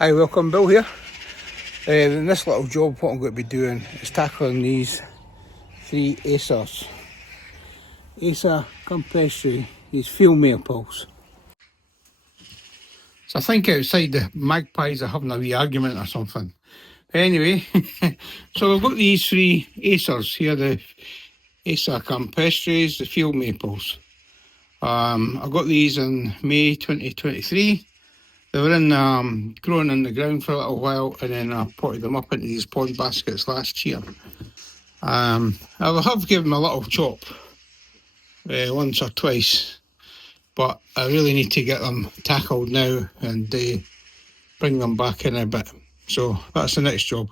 Hi, welcome, Bill here. In this little job, what I'm going to be doing is tackling these three acers. Acer compestri, these field maples. So I think outside the magpies are having a wee argument or something. But anyway, so we've got these three acers here, the Acer campestris, the field maples. I got these in May 2023. They were growing in the ground for a little while, and then I potted them up into these pond baskets last year. I have given them a little chop once or twice, but I really need to get them tackled now and bring them back in a bit. So that's the next job.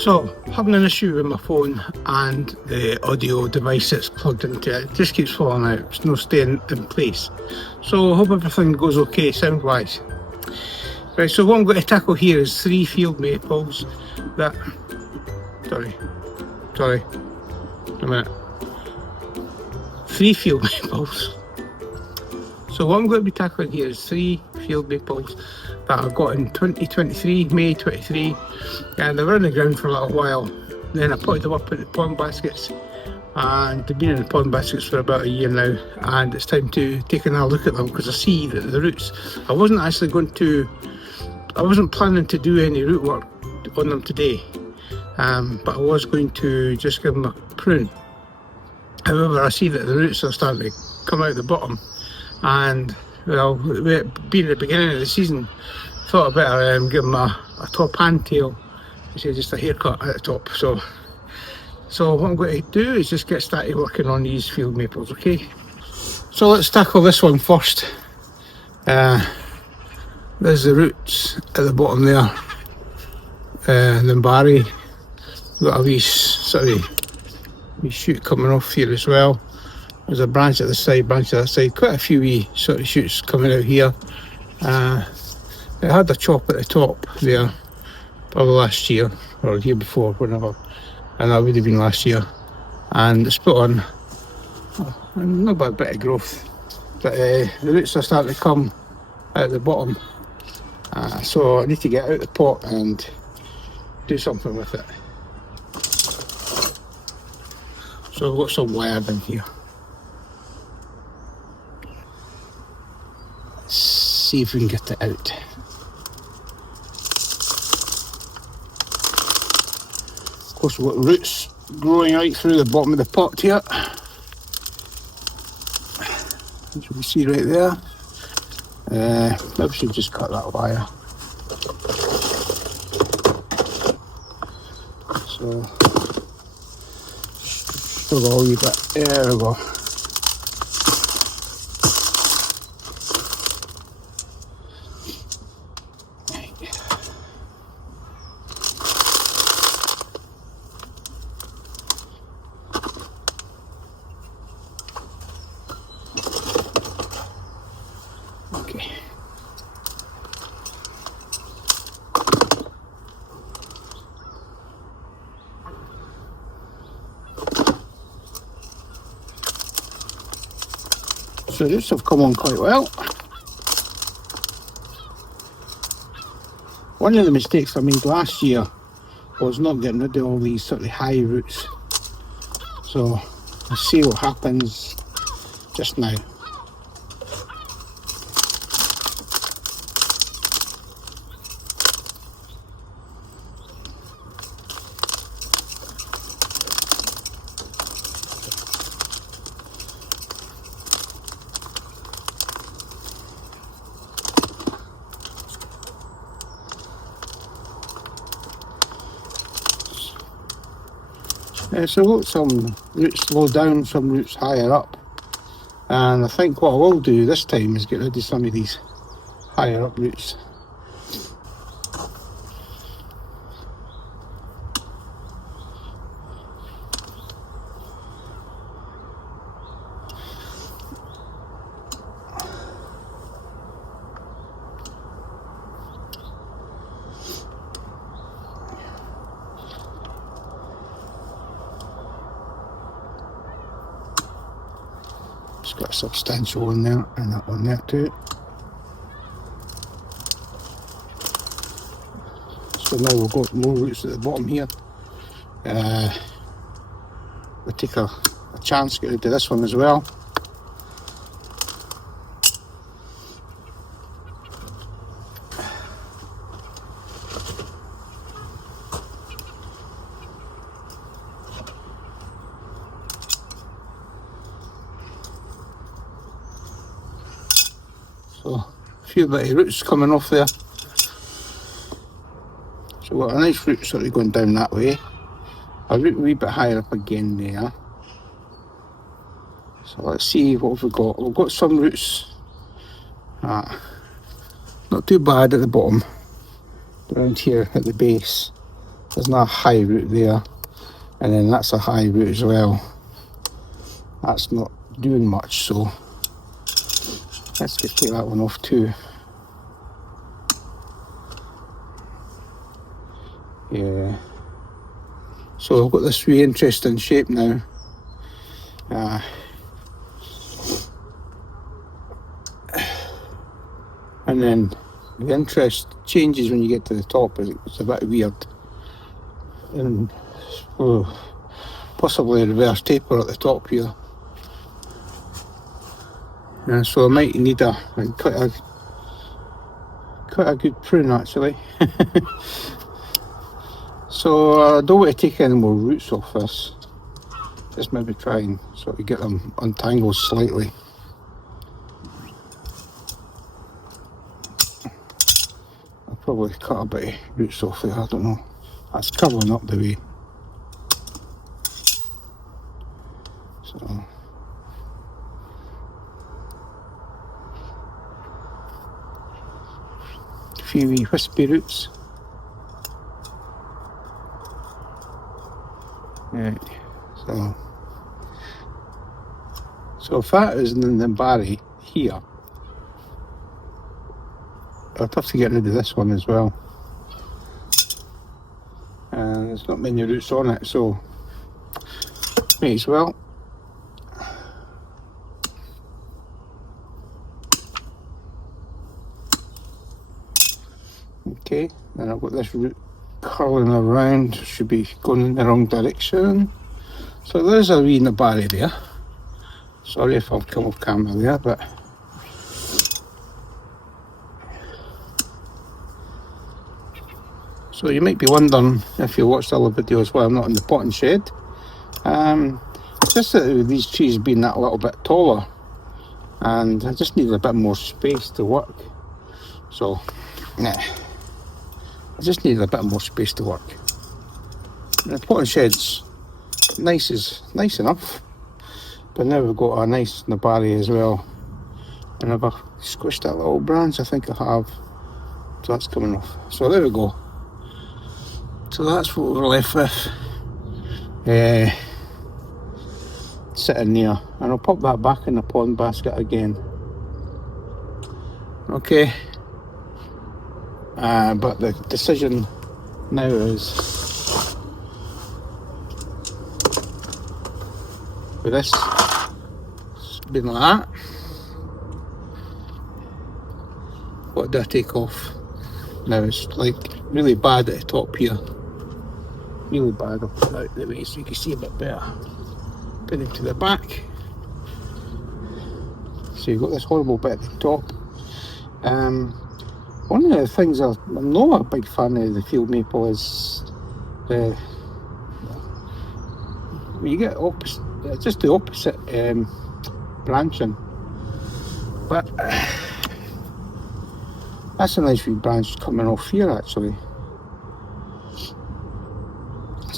So, having an issue with my phone and the audio device that's plugged into it. It just keeps falling out, it's not staying in place. So I hope everything goes okay sound wise. Right, so what I'm going to tackle here is three field maples that, sorry, a minute. Three field maples. So what I'm going to be tackling here is three field maples that I got in 2023, May 23, and they were in the ground for a little while. Then I potted them up in the pond baskets, and they've been in the pond baskets for about a year now, and it's time to take another look at them because I see that the roots, I wasn't planning to do any root work on them today, but I was going to just give them a prune. However, I see that the roots are starting to come out the bottom, and well, being at the beginning of the season, thought I better give them a top hand tail, just a haircut at the top. So what I'm going to do is just get started working on these field maples, okay? So let's tackle this one first. There's the roots at the bottom there. The barry, got a wee shoot coming off here as well. There's a branch at the side, branch at that side, quite a few wee sort of shoots coming out here. It had a chop at the top there, probably last year, or the year before, whenever, and that would have been last year. And it's put on not bad bit of growth, but the roots are starting to come out the bottom. So I need to get out the pot and do something with it. So I've got some wire in here. Let's see if we can get it out. Of course, we've got roots growing right through the bottom of the pot here, as you can see right there. Maybe we should just cut that wire. So, struggle a wee bit. There we go. Okay. So this have come on quite well. One of the mistakes I made last year was not getting rid of all these sort of high roots. So let's see what happens just now. So I've got some roots low down, some roots higher up, and I think what I will do this time is get rid of some of these higher up roots. It's got a substantial one there and that one there too. So now we've got more roots at the bottom here. We'll take a chance to get rid of this one as well. So a few bit of roots coming off there. So we've got a nice root sort of going down that way. A root a wee bit higher up again there. So let's see what we've got. We've got some roots, not too bad at the bottom. Around here at the base, there's not a high root there, and then that's a high root as well. That's not doing much, so let's just take that one off too. Yeah. So I've got this really interesting shape now. And then the interest changes when you get to the top. It's a bit weird. And possibly a reverse taper at the top here. So I might need quite a good prune actually. So I don't want to take any more roots off this. Just maybe try and sort of get them untangled slightly. I'll probably cut a bit of roots off there, I don't know. That's covering up the way. So a few wee wispy roots. Right, so if that is in the barry here, I'll have to get rid of this one as well. And there's not many roots on it, so may as well. Okay, then I've got this root curling around, should be going in the wrong direction. So there's a wee barry there. Sorry if I've come off camera there, but so you might be wondering if you watched all the videos why I'm not in the potting shed. Just that these trees being that little bit taller, and I just need a bit more space to work. So yeah, I just need a bit more space to work. And the potting shed's nice enough, but now we've got a nice nabari as well. And I've squished that little branch, I think I have. So that's coming off. So there we go. So that's what we're left with. Sitting there, and I'll pop that back in the pond basket again. Okay. But the decision now is with this being like that, what do I take off? Now it's like really bad at the top here. Really bad. I'll put it out the way so you can see a bit better. Put it to the back. So you've got this horrible bit at the top. One of the things I'm not a big fan of the field maple is you get opposite, just the opposite branching. But that's a nice wee branch coming off here actually.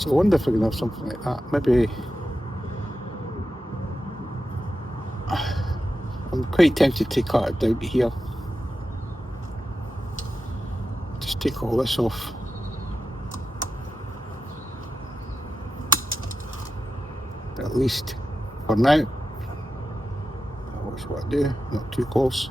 So I wonder if we can have something like that. Maybe I'm quite tempted to cut it down to here. Just take all this off. At least for now. Watch what I do, not too close.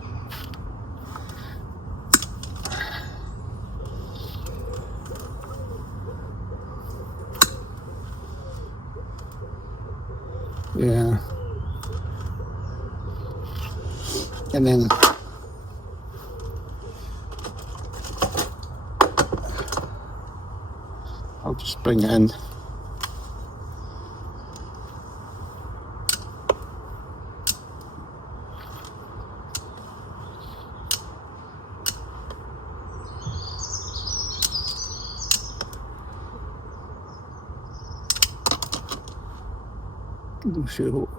Yeah. And then I'll just bring it in.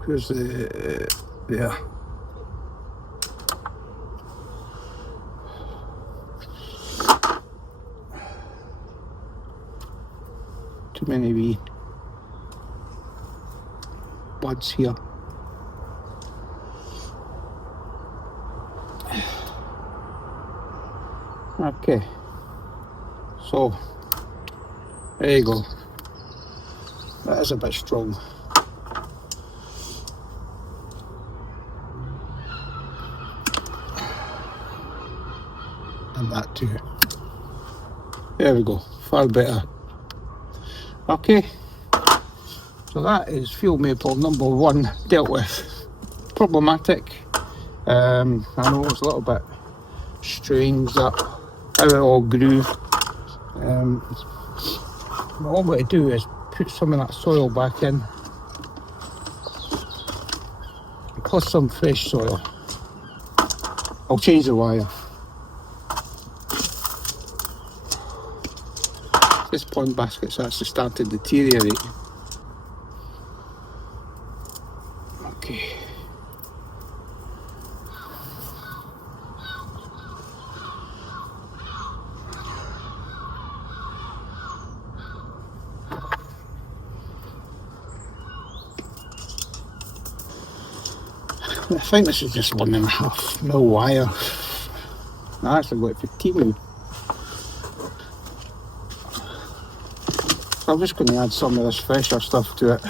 Here's the yeah. Too many wee buds here. Okay, so there you go. That is a bit strong. And that too. There we go, far better. Okay, so that is field maple number 1 dealt with. Problematic. I know it's a little bit strange that how it all grew. But all I'm going to do is put some of that soil back in, plus some fresh soil. I'll change the wire. This pond basket's actually started to deteriorate. Okay. I think this is just 1.5 mil wire. I actually got 15. So I'm just going to add some of this fresher stuff to it.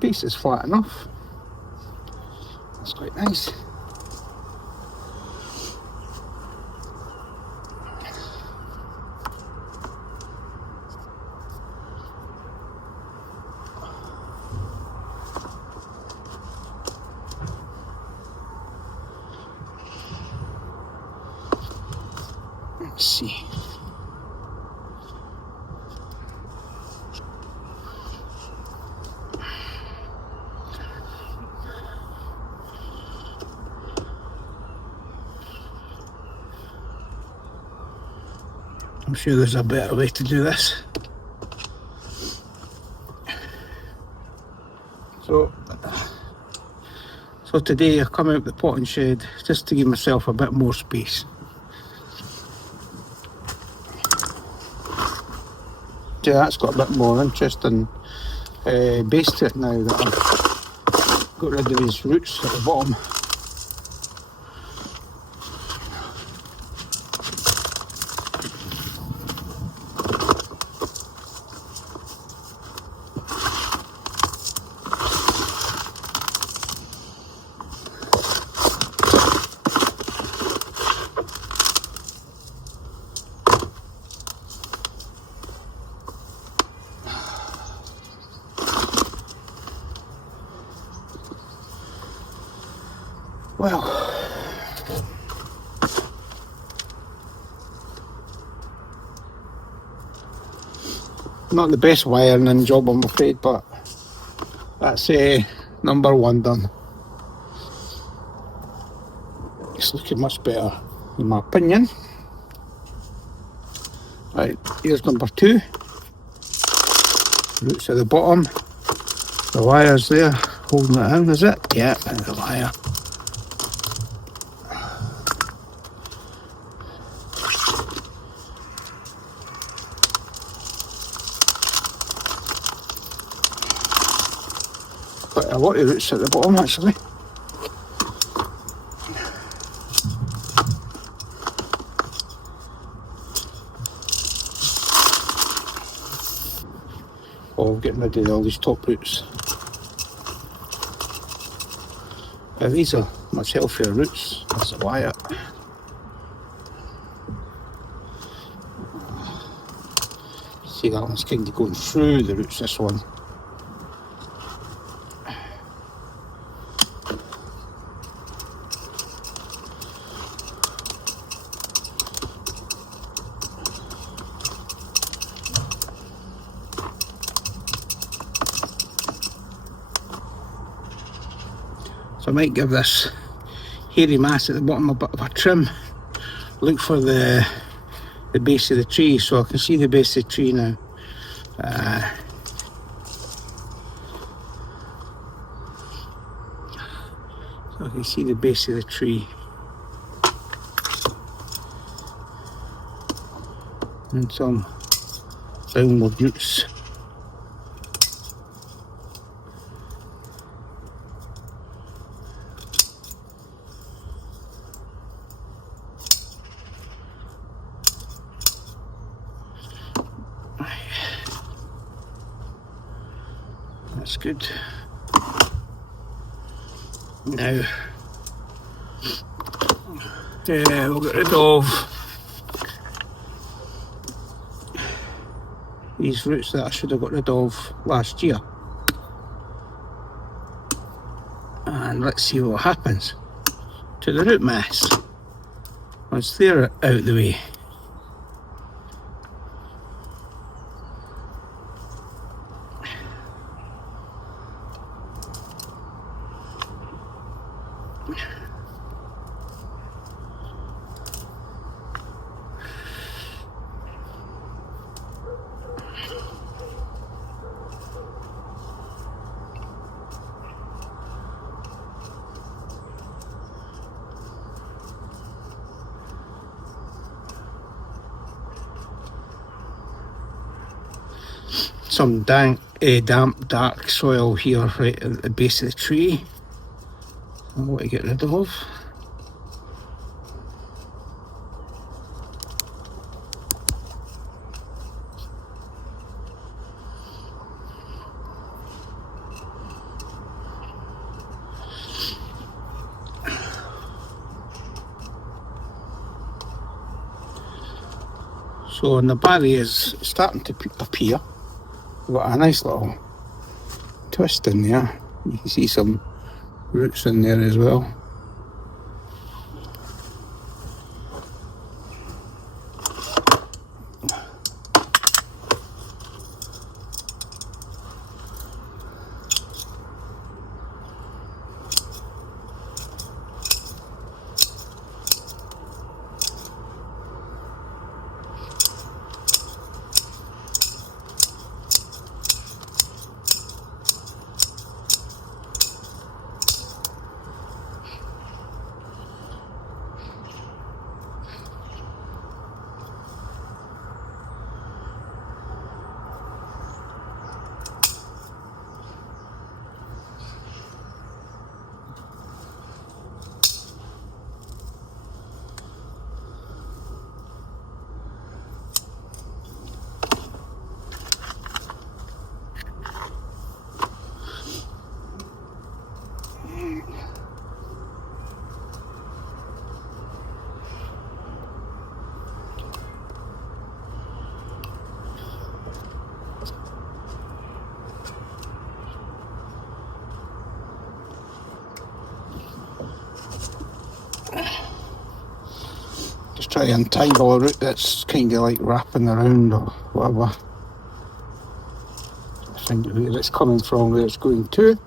Base is flat enough. That's quite nice. Let's see. I'm sure there's a better way to do this. So today I come out the potting shed just to give myself a bit more space. Yeah, that's got a bit more interesting base to it now that I've got rid of these roots at the bottom. Well, not the best wiring job, I'm afraid, but that's number one done. It's looking much better, in my opinion. Right, here's number two. Roots at the bottom. The wire's there, holding it in, is it? Yeah, and the wire. Quite a lot of roots at the bottom, actually. Oh, getting rid of all these top roots. These are much healthier roots. That's the wire. See, that one's kind of going through the roots, this one. So I might give this hairy mass at the bottom a bit of a trim. Look for the base of the tree, so I can see the base of the tree now. So I can see the base of the tree. And some downward roots. That's good. Now, we'll get rid of these roots that I should have got rid of last year. And let's see what happens to the root mass once they're out the way. Some damp, dark soil here right at the base of the tree. I want to get rid of. So when the barry is starting to appear, we've got a nice little twist in there. You can see some roots in there as well. try and untangle a root that's kind of like wrapping around or whatever. Find out where it's coming from, where it's going to.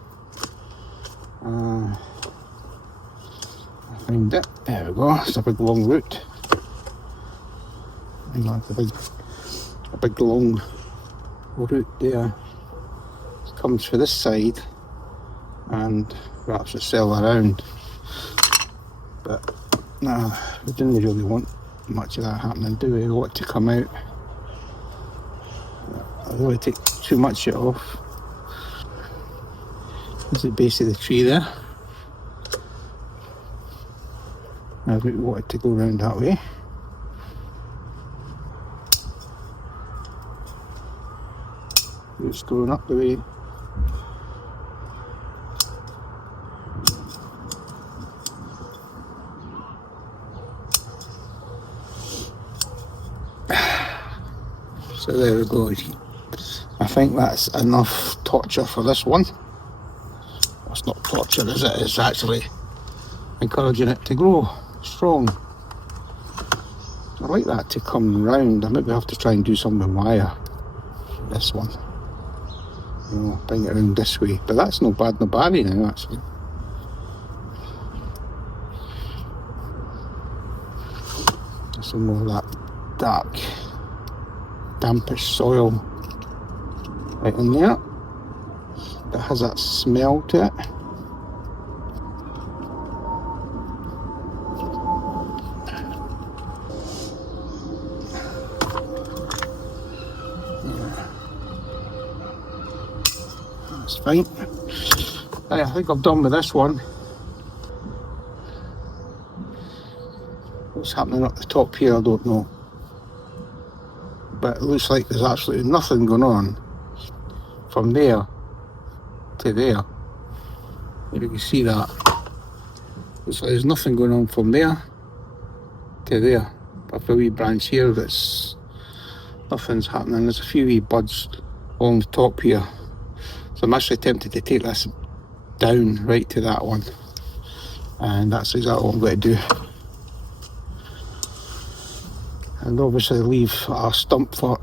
I find it. There we go. It's a big long root. I think that's a big long root there. It comes for this side and wraps itself around. But no, we didn't really want much of that happening, do we? We want it to come out. I don't want to take too much of it off. There's the base of the tree there. I really wanted to go around that way. Roots growing up the way. So there we go. I think that's enough torture for this one. It's not torture, is it? It's actually encouraging it to grow strong. I like that to come round. I maybe have to try and do some with wire. This one. You know, bring it around this way. But that's no bad now, actually. There's some more of that dark, dampish soil right in there that has that smell to it. That's fine. I think I'm done with this one. What's happening up the top here, I don't know. But it looks like there's absolutely nothing going on from there to there. If you can see that. Looks like there's nothing going on from there to there. But a wee branch here that's nothing's happening. There's a few wee buds along the top here. So I'm actually tempted to take this down right to that one. And that's exactly what I'm going to do. And obviously leave a stump for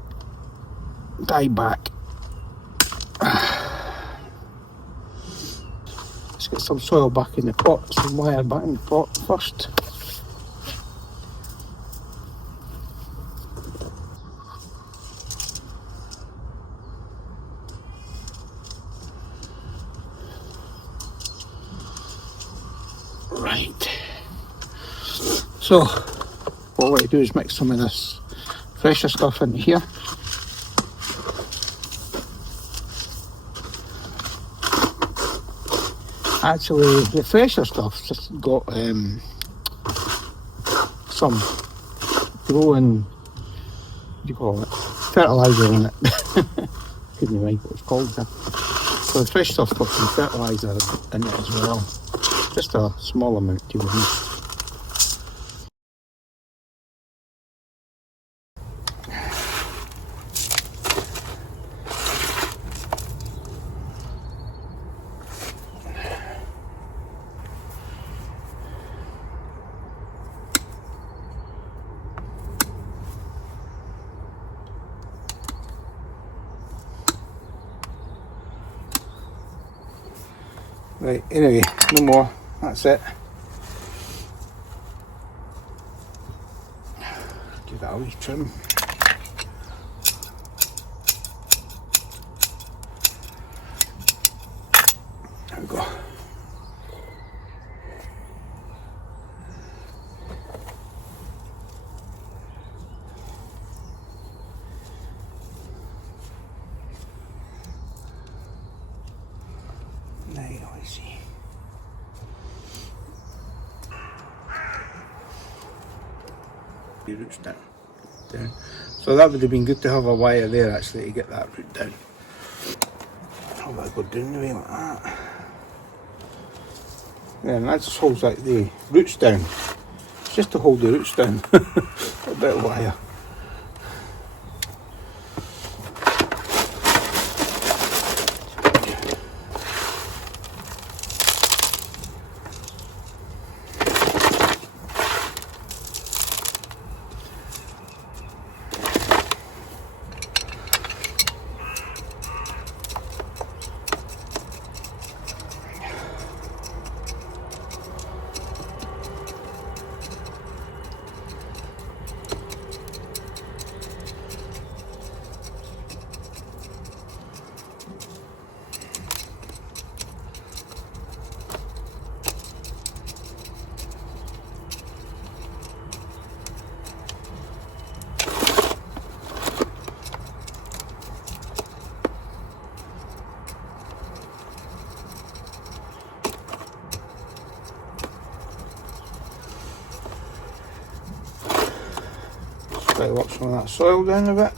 dieback. Let's get some soil back in the pot, some wire back in the pot first. Right. So, what I want to do is mix some of this fresher stuff into here. Actually, the fresher stuff's just got some growing, what do you call it, fertiliser in it. Couldn't remember what it's called there. So the fresh stuff's got some fertiliser in it as well. Just a small amount you would need. Right, anyway, no more, that's it. Give that a wee trim. There we go. Now I see. The roots down. So that would have been good to have a wire there actually to get that root down. How about I go down the way like that? Yeah, and that just holds like the roots down. It's just to hold the roots down. A bit of wire. pile up some of that soil down a bit.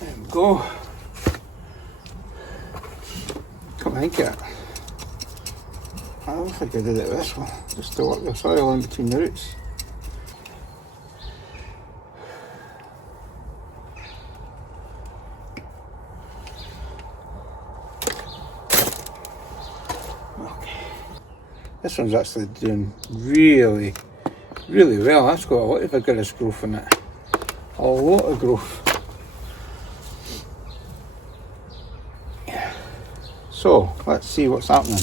There we go. Come on, think it. I don't think I did it this one, just to work the soil in between the roots. This one's actually doing really well. That's got a lot of vigorous growth in it. A lot of growth. Yeah. So, let's see what's happening.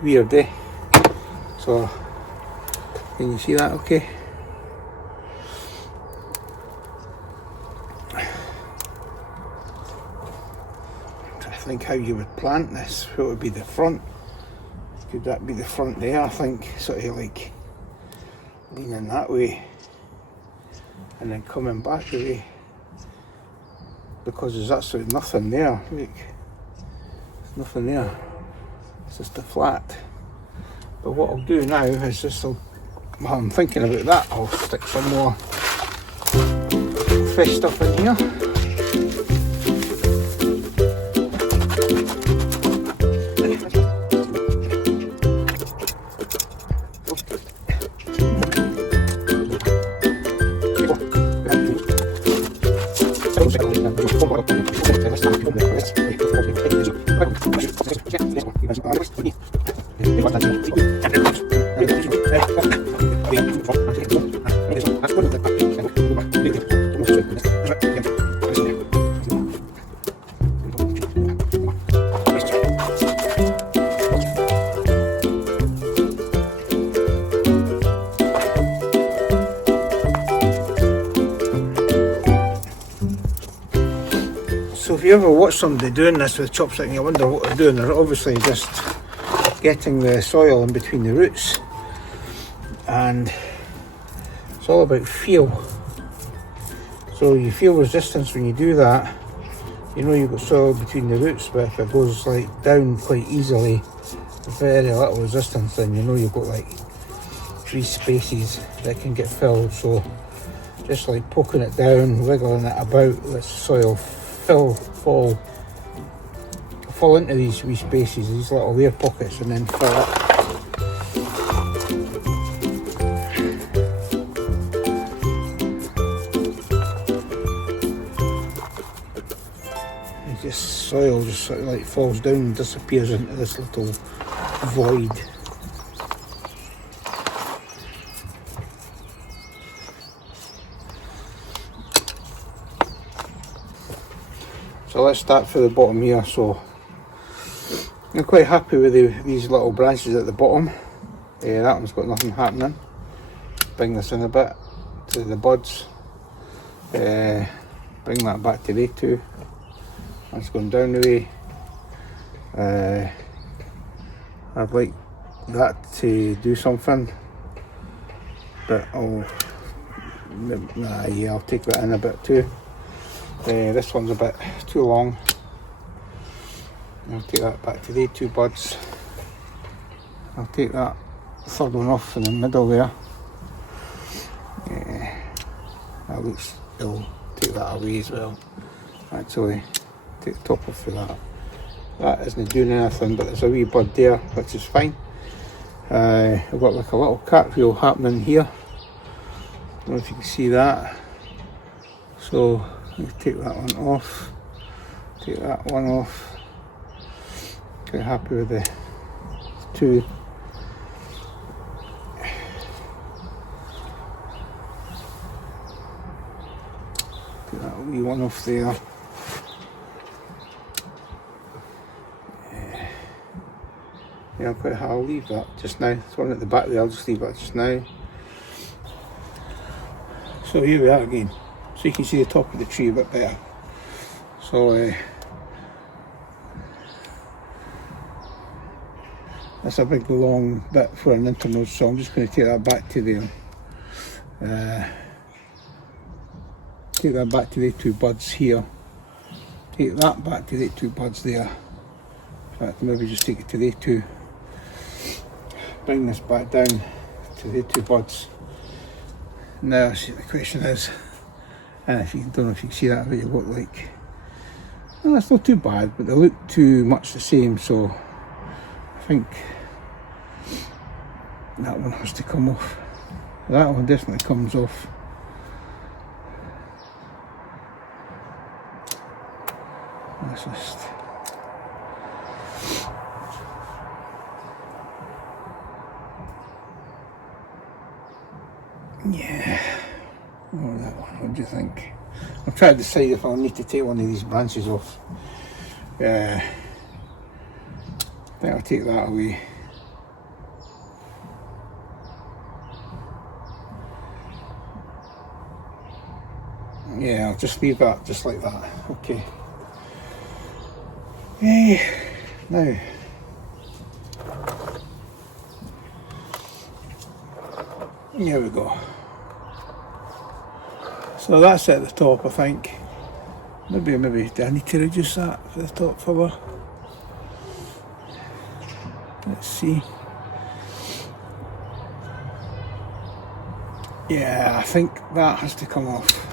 Weird, eh? So, can you see that okay? I'm trying to think how you would plant this. What would be the front? Could that be the front there? I think sort of like leaning that way and then coming back away, because there's absolutely nothing there. Look, there's nothing there. It's just a flat. But what I'll do now is just, while I'm thinking about that, I'll stick some more fresh stuff in here. So if you ever watch somebody doing this with chopstick and you wonder what they're doing, they're obviously just getting the soil in between the roots, and it's all about feel. So you feel resistance when you do that. You know you've got soil between the roots, but if it goes like down quite easily, very little resistance, then you know you've got like 3 spaces that can get filled. So just like poking it down, wiggling it about, let the soil fall into these wee spaces, these little air pockets, and then fill it. And just soil just sort of like falls down and disappears into this little void. So let's start for the bottom here. So I'm quite happy with these little branches at the bottom. That one's got nothing happening. Bring this in a bit. to the buds. Bring that back to day 2. That's going down the way. I'd like that to do something, but I'll take that in a bit too. This one's a bit too long. I'll take that back to day 2 buds. I'll take that third one off in the middle there. That looks ill. Take that away as well. Actually, take the top off of that. That isn't doing anything, but there's a wee bud there, which is fine. I've got like a little cartwheel happening here. I don't know if you can see that. So let me take that one off. Take that one off. Quite happy with the 2. Take that wee one off there. Yeah, I'll leave that just now. It's one at the back there, I'll just leave that just now. So here we are again. So you can see the top of the tree a bit better. So that's a big long bit for an internode, so I'm just going to take that back to there. Take that back to the 2 buds here. Take that back to the 2 buds there. In fact, maybe just take it to the 2. Bring this back down to the 2 buds. Now, the question is, and if you don't know if you can see that, what you look like. Well, that's not too bad, but they look too much the same, so I think that one has to come off. That one definitely comes off. Let's just yeah. Oh, that one. What do you think? I'm trying to decide if I'll need to take one of these branches off. I think I'll take that away. Yeah, I'll just leave that just like that. Okay. Now, here we go. So that's at the top, I think. Maybe do I need to reduce that for the top further? Let's see. Yeah, I think that has to come off.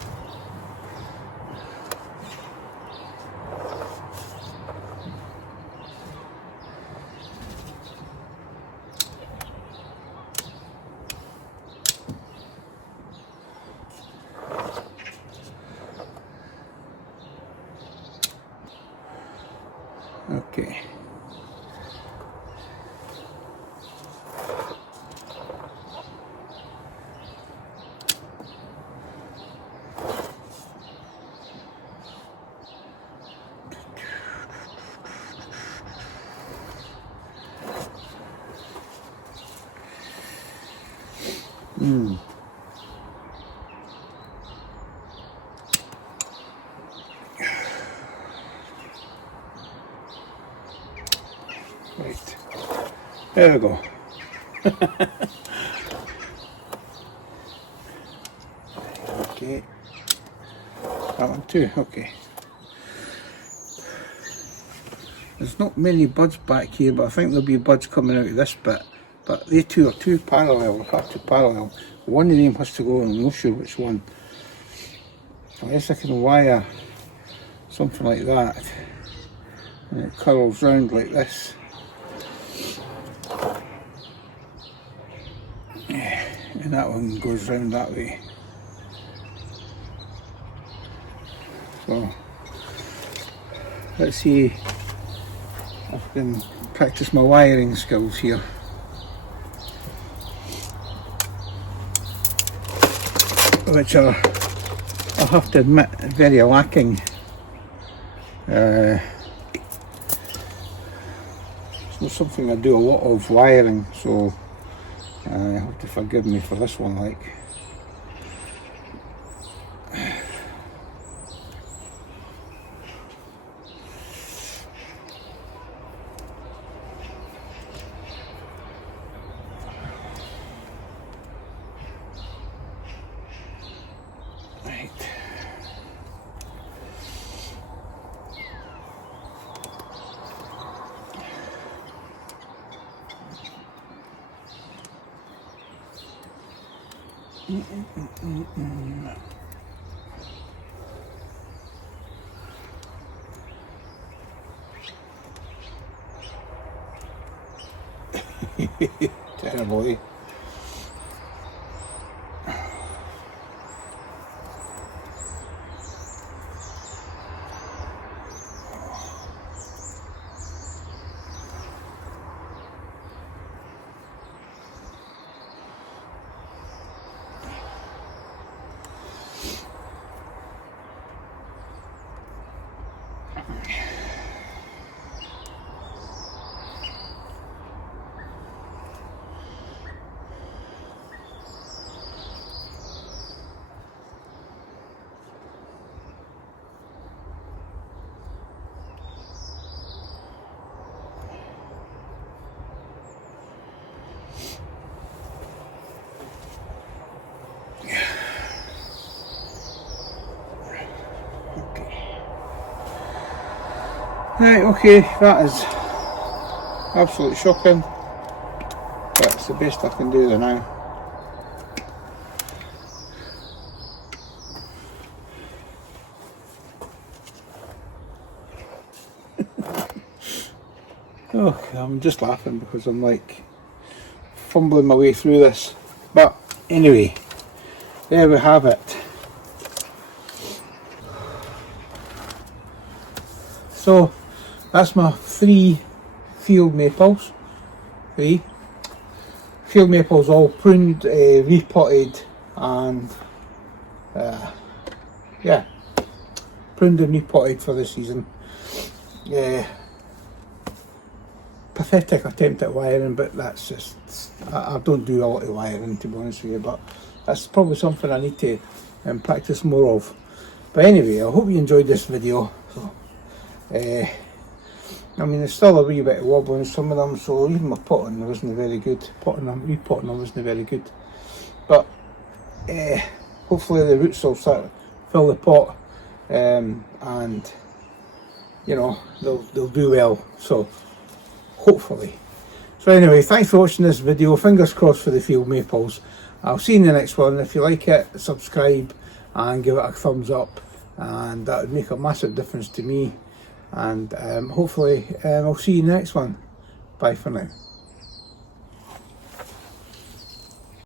Okay. Right, there we go. Okay, that one too. Okay, there's not many buds back here, but I think there'll be buds coming out of this bit. But they two are too parallel. They have to parallel. One of them has to go, and I'm not sure which one. Unless I can wire something like that, and it curls round like this. And that one goes round that way. So let's see if I can practice my wiring skills here. Which are, I have to admit, very lacking. It's not something I do a lot of wiring, so you have to forgive me for this one, like. Terrible, eh? Right, okay, that is absolutely shocking. That's the best I can do there now. Oh, I'm just laughing because I'm like fumbling my way through this. But anyway, there we have it. So that's my 3 field maples. 3 field maples, all pruned, repotted, and yeah, pruned and repotted for the season. Pathetic attempt at wiring, but that's just, I don't do a lot of wiring, to be honest with you, but that's probably something I need to practice more of. But anyway, I hope you enjoyed this video. So, I mean, there's still a wee bit of wobble in some of them, so even my potting wasn't very good. Repotting them wasn't very good. But hopefully the roots will start to fill the pot, and you know, they'll do well. So hopefully. So anyway, thanks for watching this video. Fingers crossed for the field maples. I'll see you in the next one. If you like it, subscribe and give it a thumbs up, and that would make a massive difference to me. And hopefully I'll see you in the next one. Bye for now.